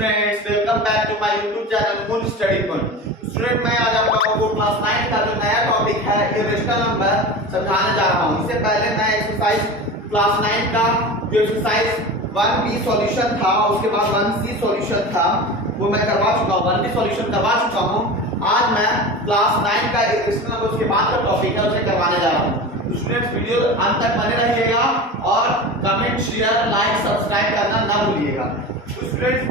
Students, welcome back to my YouTube channel Moon Study Point. Student, मैं आज आप लोगों को क्लास 9 का जो नया टॉपिक है इरेशनल नंबर समझाने जा रहा हूं। इससे पहले मैं एक्सरसाइज क्लास 9 का जो एक्सरसाइज 1B सॉल्यूशन था, उसके बाद 1C सॉल्यूशन था, वो मैं करवा चुका हूं। 1B सॉल्यूशन करवा चुका हूं। आज मैं क्लास 9 का इरेशनल नंबर उसके बाद का टॉपिक है, उसे करवाने जा रहा हूं। स्टूडेंट्स, वीडियो अंत तक बने रहिएगा और कमेंट, शेयर, लाइक, सब्सक्राइब करना ना भूलिएगा। स्टूडेंट्स,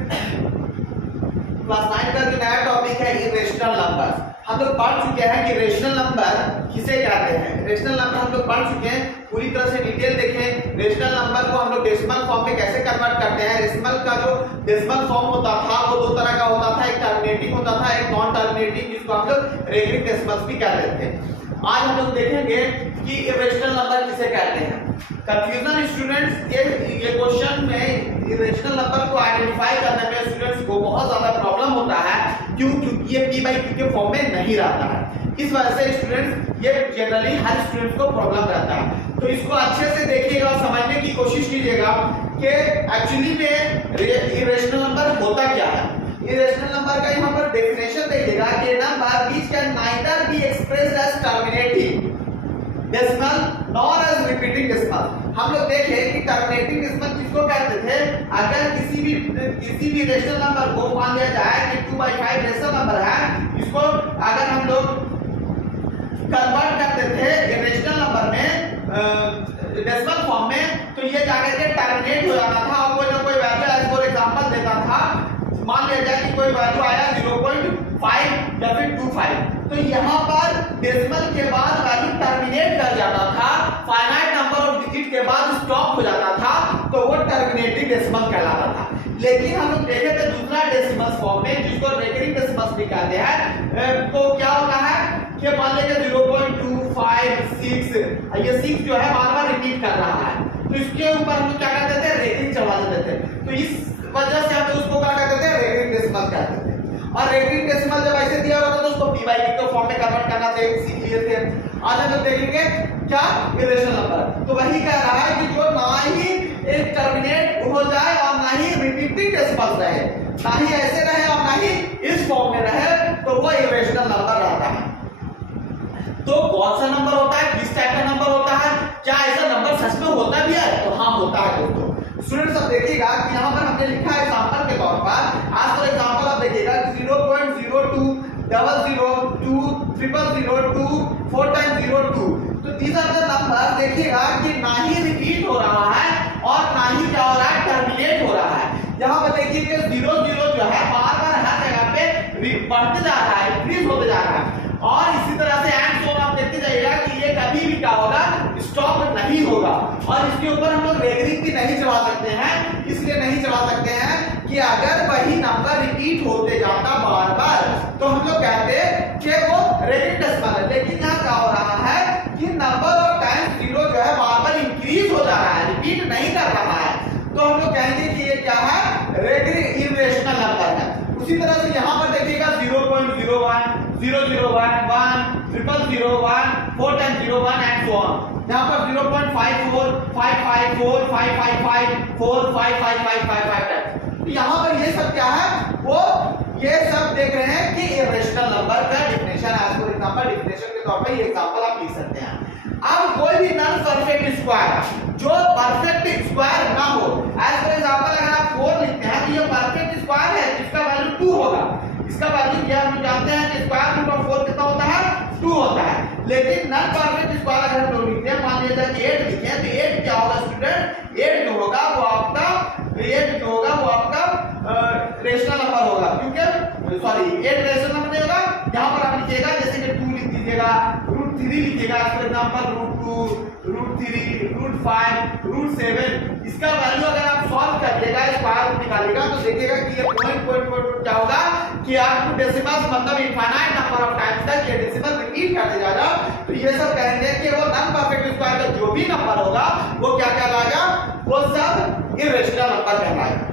क्लास 9 का जो नया टॉपिक है इरेशनल नंबर। हम लोग पढ़ चुके हैं कि रेशनल नंबर किसे कहते हैं। रेशनल नंबर हम लोग पढ़ चुके हैं, पूरी तरह से डिटेल देखें। रेशनल नंबर को हम लोग डेसिमल फॉर्म में कैसे कन्वर्ट करते हैं। डेसिमल का जो डेसिमल फॉर्म होता था वो दो तरह का होता था, एक टर्मिनेटिंग होता था, एक नॉन टर्मिनेटिंग, जिसको हम लोग रेगुलर डेसिमल्स भी कहते थे। आज हम लोग देखेंगे कि इरेशनल नंबर किसे कहते हैं। कंफ्यूजन स्टूडेंट्स, ये क्वेश्चन में इरेशनल नंबर को आइडेंटिफाई करने में स्टूडेंट्स को बहुत ज्यादा प्रॉब्लम होता है। क्यों? क्योंकि ये p/q के फॉर्म में नहीं रहता है। इस वजह से स्टूडेंट्स ये जनरली हर स्टूडेंट को प्रॉब्लम रहता है। तो इसको अच्छे से देखिएगा, समझने की कोशिश कीजिएगा कि एक्चुअली में इरेशनल नंबर होता क्या है। इरेशनल नंबर का यहाँ पर डेफिनेशन देखिएगा कि number which can neither be expressed as terminating decimal nor as repeating decimal. हम लोग देखें कि टर्मिनेटिंग डेसिमल किसको कहते थे। अगर किसी भी रेशनल नंबर को मान लिया जाए कि 2/5 रेशनल नंबर है, इसको अगर हम लोग कन्वर्ट करते थे इरेशनल नंबर में डेसिमल फॉर्म में, तो ये जाके के टर्मिनेट हो जाता था और कोई ना कोई वैल्यू एज फॉर एग्जांपल देता था। मान लिया जाए कि कोई वैल्यू आया 0.5 या फिर 25, तो यहाँ पर डेसिमल के बाद वैल्यू टर्मिनेट कर जाता था, फाइनाइट नंबर ऑफ डिजिट के बाद स्टॉप हो जाता था, तो वो टर्मिनेटिंग डेसिमल कहलाता था। लेकिन हम लोग देखे थे दूसरा डेसिमल फॉर्म में, जिसको रेकरिंग डेसिमल्स भी कहते हैं, तो क्या होता है कि मान लीजिए 0.256, ये 6 जो है बार बार रिपीट कर रहा है, तो इसके ऊपर हम क्या कहते थे, रेकरिंग चढ़ा देते थे। तो इस वजह से हम उसको क्या कहते थे, रेकरिंग डेसिमल कहते थे। और रेकरिंग डेसिमल जब ऐसे दिया होता तो उसको p/q के फॉर्म में कन्वर्ट करना सीख लिए थे। आज हम लोग देखेंगे क्या इरेशनल नंबर। तो वही कह रहा है कि जो ना ही एक टर्मिनेट हो जाए और ना ही रिपीटिंग डेसिमल रहे, ना ही ऐसे रहे और ना ही इस फॉर्म में रहे, तो वो इरेशनल नंबर रहता है। तो कौन सा नंबर होता है, किस टाइप का नंबर होता है, क्या ऐसा नंबर सच में होता भी है? तो हाँ, होता है दोस्तों। स्टूडेंट्स, अब देखिएगा कि यहाँ पर हमने लिखा है एग्जांपल के तौर पर। आज फॉर एग्जांपल आप देखिएगा 0.02 002 00002 4 टाइम्स 02, तो दीज आर द नंबर। देखिएगा कि ना ही रिपीट हो रहा है और ना ही क्या हो रहा है, टर्मिनेट हो रहा है। यहाँ पर देखिए कि 00 जो है बार बार हर जगह पे बढ़ते जा रहा है, इंक्रीज होते जा रहा है। और इसी तरह से एंड सो आप देखते जाइएगा कि ये कभी भी क्या होगा, स्टॉप नहीं होगा। और इसके ऊपर हम लोग रेकरिंग भी नहीं चढ़ा सकते हैं, इसलिए नहीं चढ़ा सकते हैं कि अगर वही नंबर रिपीट होते जाता बार बार, तो हम लोग कहते कि वो रेकरिंग डेसिमल है। लेकिन यहाँ क्या हो रहा है कि नंबर ऑफ टाइम्स 0 जो है बार बार इंक्रीज हो जा रहा है, रिपीट नहीं कर रहा है, तो हम लोग कहेंगे कि ये क्या है, रेकरिंग इरेशनल नंबर है। उसी तरह से यहाँ पर देखिएगा 0.01 001 1 00001 4 टाइम्स 01 एंड सो ऑन। यहाँ पर 0.54 554 555 4 55555। यहाँ पर ये सब क्या है, वो ये सब देख रहे हैं कि इरेशनल नंबर का definition. As for example definition के तौर पर ये एग्जांपल आप लिख सकते हैं। अब कोई भी नॉन परफेक्ट स्क्वायर जो परफेक्ट स्क्वायर ना हो, एज फॉर एग्जांपल अगर आप 4 लिखते हैं तो ये परफेक्ट स्क्वायर है जिसका वैल्यू 2 होगा। इसका वैल्यू क्या हम जानते हैं कि स्क्वायर रूट ऑफ 4 कितना होता है, 2 होता है। लेकिन नॉन परफेक्ट स्क्वायर अगर हम लोग लिखते हैं, मान लीजिए कि 8 लिखे हैं, तो 8 क्या होगा स्टूडेंट, 8 जो होगा वो आपका रेशनल नंबर होगा। क्योंकि सॉरी 8 रेशनल नंबर नहीं होगा। यहाँ पर आप लिखिएगा जैसे कि 2 लिख दीजिएगा, √3 लिखिएगा, फॉर एग्जांपल √2 √3 √5 √7। इसका वैल्यू अगर आप सॉल्व करिएगा, स्क्वायर रूट निकालिएगा, तो देखिएगा कि ये पॉइंट क्या होगा कि आपको डेसिमल्स मतलब इनफाइनाइट नंबर ऑफ टाइम्स तक ये डेसिमल रिपीट करते जा रहा। तो ये सब कहेंगे कि वो नॉन परफेक्ट स्क्वायर का जो भी नंबर होगा वो क्या कहलाएगा, वो सब इरेशनल नंबर कहलाएगा।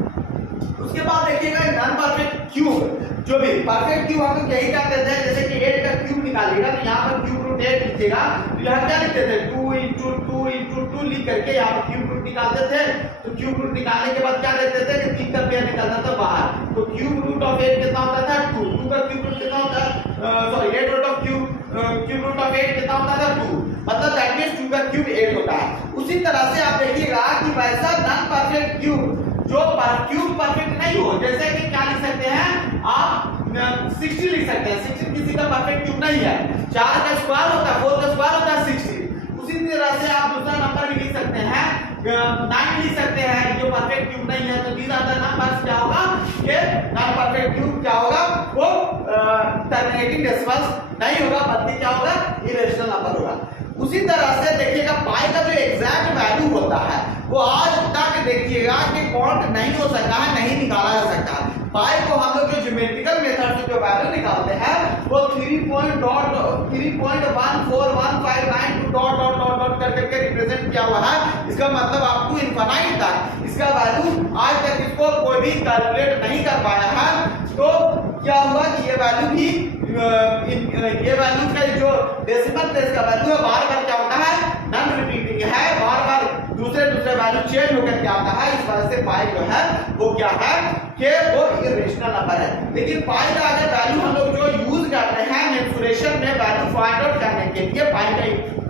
उसके बाद देखिएगा नॉन परफेक्ट क्यूब, जो भी परफेक्ट क्यूब हम लोग यही करते थे, जैसे कि 8 का क्यूब निकालिएगा तो यहाँ पर क्यूब रूट 8 लिखिएगा, तो यहाँ क्या लिखते थे 2 × 2 × 2 लिख करके यहाँ पर क्यूब रूट निकालते थे। तो क्यूब रूट निकालने के बाद क्या देते थे कि 3 का पेयर निकलता था बाहर, तो क्यूब रूट ऑफ 8 कितना होता था 2, 2 का क्यूब रूट कितना होता है sorry 8 root of cube root of 8 कितना होता था 2, मतलब दैट मींस 2 का क्यूब 8 होता है। उसी तरह से आप देखिएगा कि वैसा नॉन परफेक्ट क्यूब जो क्यूब परफेक्ट नहीं हो, जैसे कि क्या लिख सकते हैं आप 60 लिख सकते हैं, 60 किसी का परफेक्ट क्यूब नहीं है, 4 का स्क्वायर होता है, 4 का स्क्वायर होता है 60। उसी तरह से आप दूसरा नंबर भी लिख सकते हैं 9 लिख सकते हैं, जो परफेक्ट क्यूब नहीं है। तो दीज आर द नंबर्स क्या होगा कि नॉन परफेक्ट क्यूब क्या होगा वो टर्मिनेटिंग डेसिमल्स नहीं होगा, बल्कि क्या होगा इरेशनल नंबर होगा। उसी तरह से देखिएगा पाई का जो एग्जैक्ट वैल्यू होता है वो आज तक देखिएगा कि काउंट नहीं हो सकता है, नहीं निकाला जा सकता। पाई को हम लोग जो ज्योमेट्रिकल मेथड से जो वैल्यू निकालते हैं वो 3.14159 डॉट डॉट डॉट डॉट करके रिप्रेजेंट किया हुआ है। इसका मतलब अप टू इनफाइनाइट तक इसका वैल्यू आज तक इसको कोई भी कैलकुलेट नहीं कर पाया है। तो क्या हुआ कि ये वैल्यू भी ये वैल्यू का जो डेसिमल प्लेस का वैल्यू है बार बार क्या होता है नॉन रिपीटिंग है, बार बार दूसरे वैल्यू चेंज होकर क्या आता है, इस वजह से पाई जो है वो क्या है कि वो इरेशनल नंबर है। लेकिन पाई का अगर वैल्यू हम लोग जो यूज करते हैं मेंसुरेशन में वैल्यू फाइंड आउट करने के लिए, पाई का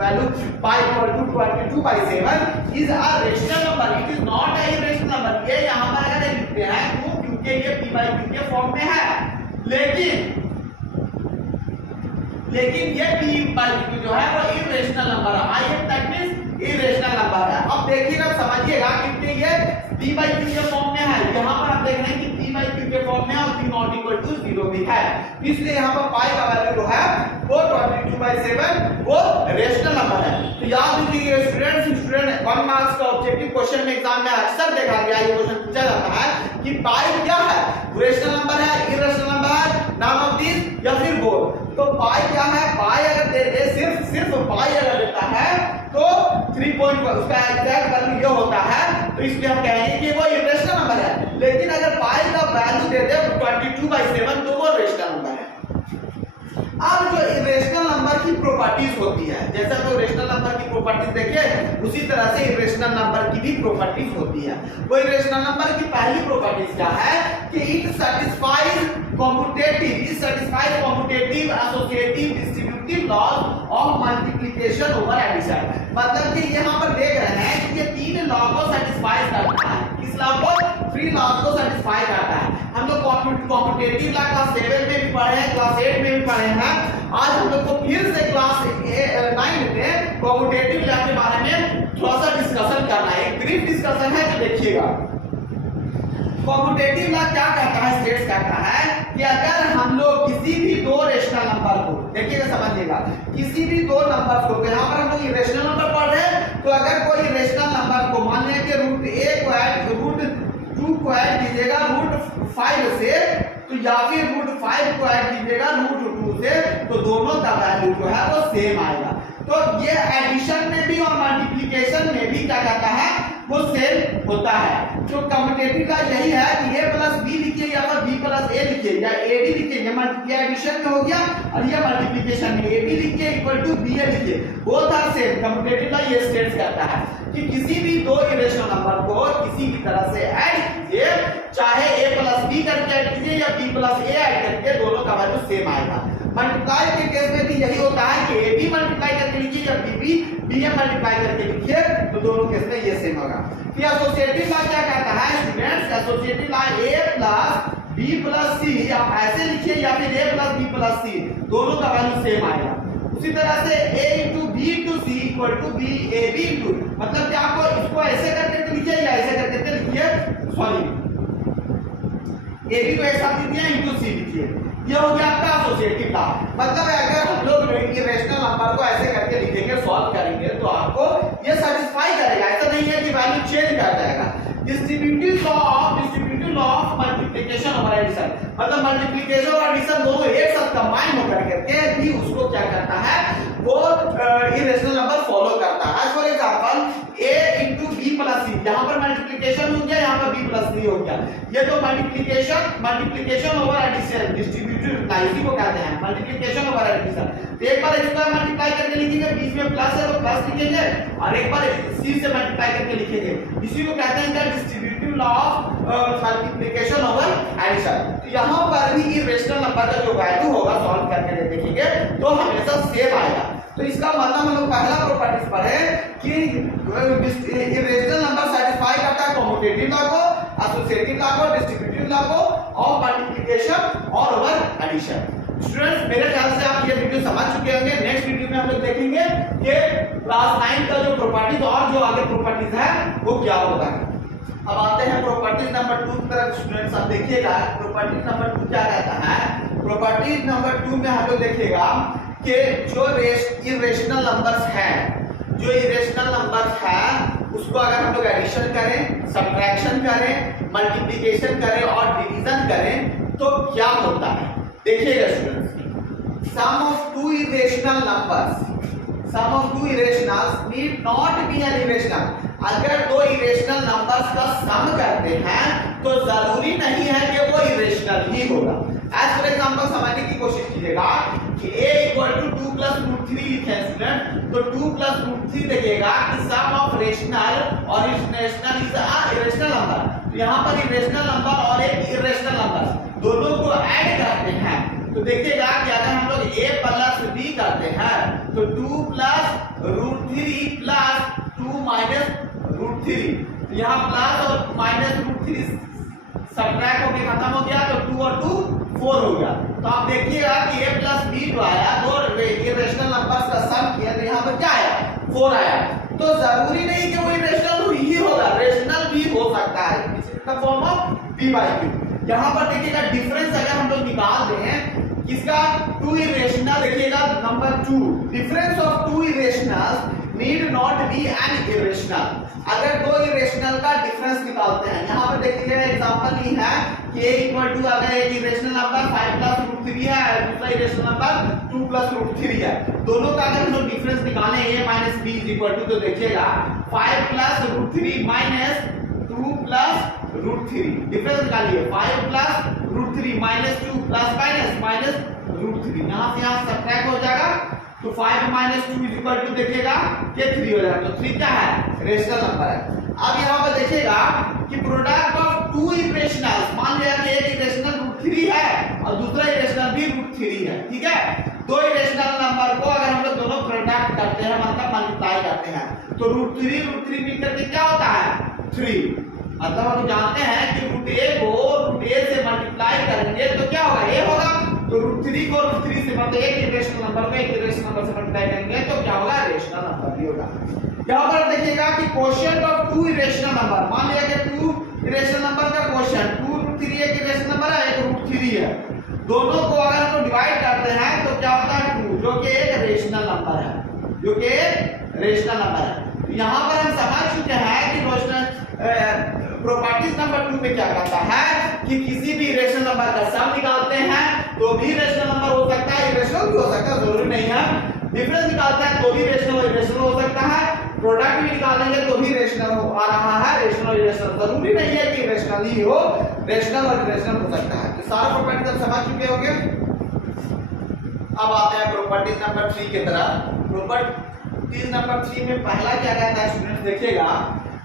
value pi equal to 22/7 is a rational number, it is not a irrational number. ये यहां पर अगर लिखते हैं क्योंकि ये p/q के फॉर्म में है, लेकिन ये p/q जो है वो इरेशनल नंबर है, I am that means irrational number है। अब देखिएगा समझिएगा क्योंकि ये p/q के फॉर्म में है, यहां पर आप देख रहे हैं कि p/q के फॉर्म में है और q नॉट इक्वल टू 0 भी है, इसलिए यहां पर पाई का वैल्यू जो है वो 22/7 वो रेशनल नंबर है। तो याद रखिए स्टूडेंट 1 मार्क्स का ऑब्जेक्टिव क्वेश्चन में एग्जाम में अक्सर देखा गया ये क्वेश्चन पूछा जाता है कि पाई क्या है, रेशनल नंबर है, इरेशनल नंबर है, नॉन ऑफ दिस या फिर बोथ। तो पाई क्या है, पाई अगर दे दे सिर्फ पाई अगर देता है तो 3 उसका एग्जैक्ट वैल्यू ये होता है, तो इसलिए हम कहेंगे कि वो इरेशनल नंबर है। लेकिन अगर पाई का वैल्यू दे दे 22/7 तो वो रेशनल नंबर है। अब जो इरेशनल नंबर की प्रॉपर्टीज होती है, जैसा तो रेशनल नंबर की प्रॉपर्टीज देखे उसी तरह से इरेशनल नंबर की भी प्रॉपर्टीज होती है। वो इरेशनल नंबर की पहली प्रॉपर्टीज क्या है कि it satisfies commutative associative distributive laws of multiplication over addition. मतलब कि यहां पर देख रहे हैं कि ये तीन लॉ को सैटिस्फाई करता है, किस लॉ को, फ्री लॉ को सैटिस्फाई करता है। हम लोग कॉम्यूटेटिव लॉ क्लास 7 में भी पढ़े हैं, क्लास 8 में भी पढ़े हैं। आज हम लोग को फिर से क्लास 9 में कॉम्यूटेटिव लॉ के बारे में थोड़ा सा डिस्कशन करना है, एक ब्रीफ डिस्कशन है, तो देखिएगा कॉम्यूटेटिव लॉ क्या कहता है, स्टेट्स कहता है कि अगर हम लोग किसी भी दो रेशनल नंबर को, देखिएगा समझिएगा, किसी भी दो नंबर को, तो यहाँ पर हम लोग इरेशनल नंबर पढ़ रहे हैं, तो अगर कोई रेशनल नंबर को मान लें कि √a को ऐड √2 को ऐड कीजिएगा √5 से, तो या फिर √5 को ऐड कीजिएगा √2 से, तो दोनों का वैल्यू जो है वो सेम आएगा। तो ये एडिशन में भी और मल्टीप्लिकेशन में भी क्या कहता है वो सेम होता है। तो कम्यूटेटिव का यही है कि a + b लिखिए या फिर b + a लिखिए या ad लिखिए, ये एडिशन में हो गया और ये मल्टीप्लिकेशन में ab लिखिए इक्वल टू ba लिखिए, बोथ आर सेम। कम्यूटेटिव का ये स्टेट्स करता है कि किसी भी दो इरेशनल नंबर को किसी भी तरह से ऐड कीजिए, चाहे a + b करके ऐड कीजिए या b + a ऐड करके, दोनों का वैल्यू सेम आएगा। मल्टीप्लाई के केस में भी यही होता है कि ab मल्टीप्लाई करके लिखिए या bm मल्टीप्लाई करके लिखिए, तो दोनों केस में ये सेम होगा। फिर एसोसिएटिव लॉ क्या कहता है students, associative law a + b + c आप ऐसे लिखिए या फिर a + b + c, दोनों का वैल्यू सेम आएगा। उसी तरह से a × b × c = b ab × मतलब कि आपको इसको ऐसे करके लिखिए या ऐसे करके लिखिए, सॉरी ab को एक साथ लिखिए × c लिखिए, ये हो गया आपका एसोसिएटिव लॉ। मतलब अगर हम लोग इरेशनल नंबर को ऐसे करके लिखेंगे, सॉल्व करेंगे, तो आपको ये सैटिस्फाई करेगा, ऐसा नहीं है कि वैल्यू चेंज कर जाएगा। Distributive law of multiplication over addition, मतलब मल्टीप्लिकेशन और एडिशन दोनों एक साथ कंबाइन होकर के भी उसको क्या करता है, वो इरेशनल नंबर फॉलो करता है। For example a × b b plus c, यहाँ पर मल्टीप्लिकेशन हो गया, यहाँ पर b प्लस c हो गया। ये तो मल्टीप्लिकेशन ओवर एडिशन डिस्ट्रीब्यूटिव ना, इसी को कहते हैं मल्टीप्लिकेशन ओवर एडिशन। तो एक बार इसका मल्टीप्लाई करके लिखेंगे, बीच में प्लस है तो प्लस लिखेंगे, और एक बार c से मल्टीप्लाई करके लिखेंगे, इसी को कहते हैं क्या, distributive law of multiplication over addition. तो यहाँ पर भी इरेशनल नंबर का जो वैल्यू होगा सॉल्व करके देखेंगे तो हमेशा सेम आएगा। तो इसका मतलब हम लोग पहला प्रॉपर्टीज पर है कि इरेशनल नंबर सेटिस्फाई करता है कम्यूटेटिव लॉ को, एसोसिएटिव लॉ को, डिस्ट्रीब्यूटिव लॉ को और मल्टीप्लिकेशन और ओवर एडिशन। स्टूडेंट्स मेरे ख्याल से आप ये वीडियो समझ चुके होंगे। नेक्स्ट वीडियो में हम लोग देखेंगे कि क्लास 9 का जो प्रॉपर्टीज और जो आगे प्रॉपर्टीज है वो क्या होता है। अब आते हैं प्रॉपर्टीज नंबर 2 की तरफ। स्टूडेंट्स अब देखिएगा प्रॉपर्टीज नंबर 2 क्या कहता है। प्रॉपर्टीज नंबर 2 में हम लोग देखिएगा कि जो इरेशनल नंबर्स हैं, जो इरेशनल नंबर्स हैं उसको अगर हम लोग एडिशन करें, सब्ट्रैक्शन करें, मल्टीप्लिकेशन करें और डिवीजन करें तो क्या होता है। देखिएगा students, sum of two irrational numbers, sum of two irrationals need not be an irrational. अगर दो इरेशनल नंबर्स का सम करते हैं तो जरूरी नहीं है कि वो इरेशनल ही होगा। एज फॉर एग्जांपल समझने की कोशिश कीजिएगा कि a equal to 2 plus root 3 लिखे स्टूडेंट, तो 2 प्लस रूट 3 देखिएगा कि सम ऑफ रेशनल और irrational is a irrational number. तो यहाँ पर इरेशनल नंबर और एक इरेशनल नंबर दोनों को ऐड करते हैं तो देखिएगा कि अगर हम लोग a प्लस b करते हैं तो 2 plus root 3 plus 2 minus root 3, यहाँ प्लस और माइनस रूट 3 सब्ट्रैक्ट होके खत्म हो गया तो 2 और 2 4 हो गया। तो आप देखिएगा कि a प्लस b जो आया, दो इरेशनल नंबर्स का सम किया तो यहाँ पर क्या आया, 4 आया। तो जरूरी नहीं कि वो इरेशनल ही होगा, रेशनल भी हो सकता है, in form of p by q। यहाँ पर देखिएगा डिफरेंस अगर हम लोग निकाल दें किसका, टू इरेशनल, देखिएगा number 2, difference of two irrationals need not be an irrational. अगर दो इरेशनल का डिफरेंस निकालते हैं, यहाँ पर देखिए एग्जांपल ये है कि a इक्वल टू अगर एक इरेशनल नंबर 5 प्लस रूट 3 है, दूसरा इरेशनल नंबर 2 प्लस रूट 3 है, दोनों का अगर हम लोग डिफरेंस निकालें a minus b is equal to, तो देखिएगा 5 plus root 3 minus 2 plus root 3, difference निकालिए 5 plus root 3 minus 2 plus minus root 3, यहाँ से यहाँ सब्ट्रैक्ट हो जाएगा तो 5 माइनस 2 इज इक्वल टू देखिएगा कि 3 हो जाएगा। तो 3 क्या है, रेशनल नंबर है। अब यहाँ पर देखिएगा कि प्रोडक्ट ऑफ टू इरेशनल्स, मान लिया कि एक इरेशनल रूट 3 है और दूसरा इरेशनल भी रूट 3 है, ठीक है। दो इरेशनल नंबर को अगर हम लोग दोनों प्रोडक्ट करते हैं मतलब मल्टीप्लाई करते हैं तो रूट 3 मिलकर के क्या होता है, 3। मतलब हम जानते हैं कि रूट a को रूट a से मल्टीप्लाई करेंगे तो क्या होगा, a होगा। तो रूट 3 को रूट 3 से मतलब एक इरेशनल नंबर को एक इरेशनल नंबर से मल्टीप्लाई करेंगे तो क्या होगा, रेशनल नंबर भी होगा। यहाँ पर देखिएगा कि quotient of two irrational number, मान लिया कि टू इरेशनल नंबर का क्वोशिएंट 2 रूट 3 एक इरेशनल नंबर है, एक रूट 3 है, दोनों को अगर हम डिवाइड करते हैं तो क्या होता है 2, जो कि एक रेशनल नंबर है, जो कि रेशनल नंबर है। यहाँ पर हम समझ चुके हैं कि रेशनल प्रॉपर्टीज नंबर 2 में क्या कहता है कि किसी भी रेशनल नंबर का सम निकालते हैं तो भी रेशनल नंबर हो सकता है, इरेशनल भी हो सकता है, जरूरी नहीं है। डिफरेंस निकालते हैं तो भी रेशनल और इरेशनल हो सकता है, प्रोडक्ट भी निकालेंगे तो भी रेशनल आ रहा है, रेशनल और इरेशनल, जरूरी नहीं है कि इरेशनल ही हो, रेशनल और इरेशनल हो सकता है। तो सारा प्रॉपर्टीज आप समझ चुके होंगे। अब आते हैं प्रॉपर्टीज नंबर 3 की तरफ। प्रॉपर्टीज नंबर 3 में पहला क्या कहता है स्टूडेंट्स, देखिएगा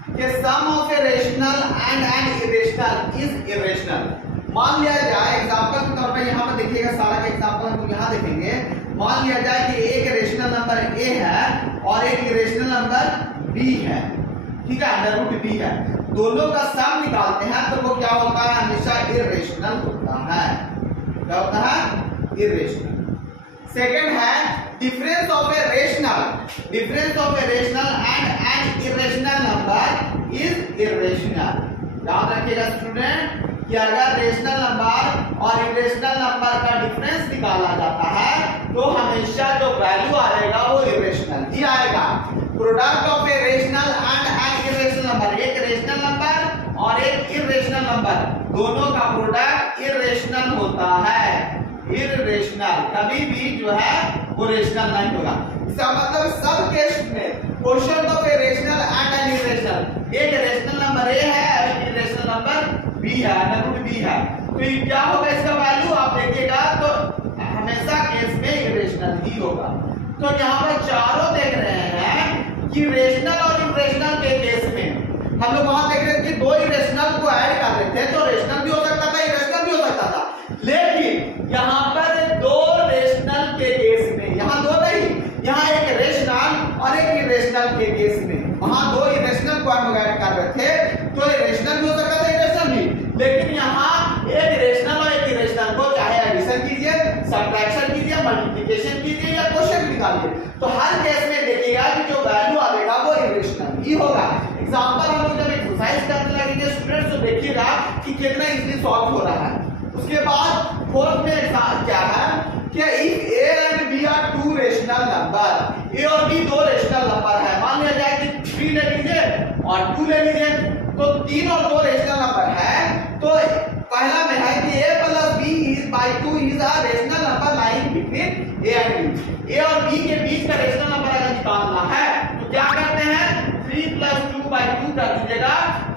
कि sum of a rational and an irrational is irrational. मान लिया जाए एग्जांपल के तौर पर, यहाँ पर देखिएगा सारा का एग्जांपल हम यहाँ देखेंगे। मान लिया जाए कि एक रेशनल नंबर a है और एक इरेशनल नंबर b है, ठीक है, अंडर रूट b है, दोनों का सम निकालते हैं तो वो क्या होता है, हमेशा इरेशनल होता है। क्या होता है, इरेशनल। सेकंड है difference of a rational, difference of a rational and an irrational number is irrational. याद रखिएगा स्टूडेंट कि अगर रेशनल नंबर और इरेशनल नंबर का डिफरेंस निकाला जाता है तो हमेशा जो वैल्यू आएगा वो इरेशनल ही आएगा। Product of a rational and an irrational number, एक रेशनल नंबर और एक इरेशनल नंबर, दोनों का प्रोडक्ट इरेशनल होता है, इरेशनल, कभी भी जो है वो रेशनल नहीं होगा। इसका मतलब सब केस में question of a rational and an irrational. एक रेशनल नंबर ए है और एक इरेशनल नंबर बी है, रूट बी है। तो ये क्या होगा इसका वैल्यू आप देखिएगा तो हमेशा केस में इरेशनल ही होगा। तो यहाँ पर चारों देख रहे हैं कि रेशनल और इरेशनल के केस में हम लोग वहां देख रहे थे कि दो इरेशनल को ऐड कर रहे थे तो रेशनल भी हो सकता था इरेशनल भी हो सकता था। लेकिन यहाँ पर दो रेशनल के केस में, यहाँ दो नहीं, यहाँ एक रेशनल और एक इरेशनल के केस में, वहां दो इरेशनल को हम ऐड कर रहे थे तो इरेशनल भी हो सकता था इरेशनल भी। लेकिन यहाँ एक रेशनल और एक इरेशनल को चाहे एडिशन कीजिए, सब्ट्रैक्शन कीजिए, मल्टीप्लिकेशन कीजिए या क्वोशिएंट निकालिए, तो हर केस में देखिएगा कि जो वैल्यू आएगा वो इरेशनल ही होगा। एग्जांपल हम लोग जब एक्सरसाइज करने लगेंगे स्टूडेंट्स तो देखिएगा कि कितना इजीली सॉल्व हो रहा है। उसके बाद फोर्थ में एग्जाम क्या है कि if a and b are two rational number, a और b दो रेशनल नंबर है, मान लिया जाए कि 3 ले लीजिए और 2 ले लीजिए, तो 3 और 2 रेशनल नंबर है। तो पहला में है कि a plus b is by 2 is a rational number lying between a and b। a और b के बीच का रेशनल नंबर अगर निकालना है तो क्या करते हैं 3 प्लस 2 बाय 2 कर दीजिएगा,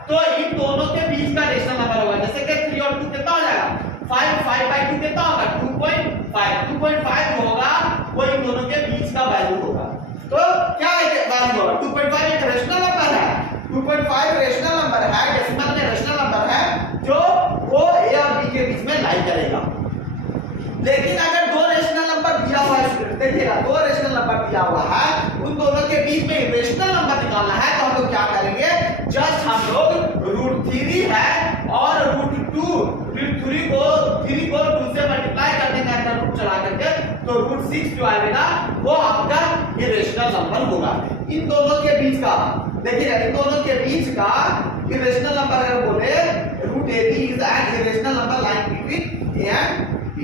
तो इन दोनों के बीच का रेशनल नंबर होगा। जैसे कि 3 और 2 कितना हो जाएगा 5, 5 बाय 2 कितना होगा 2.5, 2.5 जो होगा वो इन दोनों के बीच का वैल्यू होगा। तो क्या वैल्यू होगा 2.5 एक रेशनल नंबर है, 2.5 रेशनल नंबर है, डेसिमल में रेशनल नंबर है जो वो a और b के बीच में लाई करेगा। लेकिन अगर दो रेशनल नंबर दिया हुआ है स्टूडेंट, देखिएगा दो रेशनल नंबर दिया हुआ है, उन दोनों के बीच में इरेशनल नंबर निकालना है तो हम लोग क्या करेंगे, जस्ट हम लोग √3 है और √3 को 2 से मल्टीप्लाई कर देंगे अंदर रूट चला करके, तो √6 जो आएगा वो आपका इरेशनल नंबर होगा। इन दोनों के बीच का देखिएगा, इन दोनों के बीच का इरेशनल नंबर अगर बोले √ab is an irrational number lying between a and b।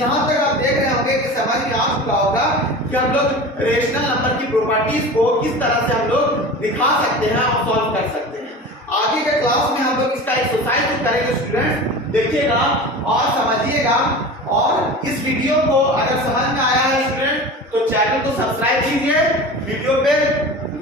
यहां तक आप देख रहे होंगे कि समझ में आ चुका होगा कि हम लोग रेशनल नंबर की प्रॉपर्टीज को किस तरह से हम लोग दिखा सकते हैं और सॉल्व कर सकते हैं। आगे के क्लास में हम लोग इसका एक्सरसाइज करेंगे स्टूडेंट्स, देखिएगा और समझिएगा। और इस वीडियो को अगर समझ में आया है स्टूडेंट तो चैनल को सब्सक्राइब कीजिए, वीडियो पे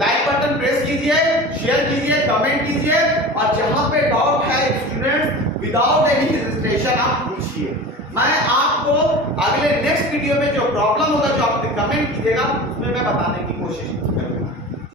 लाइक बटन प्रेस कीजिए, शेयर कीजिए, कमेंट कीजिए और जहां पे डाउट है स्टूडेंट विदाउट एनी हेजिटेशन आप पूछिए। मैं आपको अगले नेक्स्ट वीडियो में जो प्रॉब्लम होगा जो आप कमेंट कीजिएगा उसमें मैं बताने की कोशिश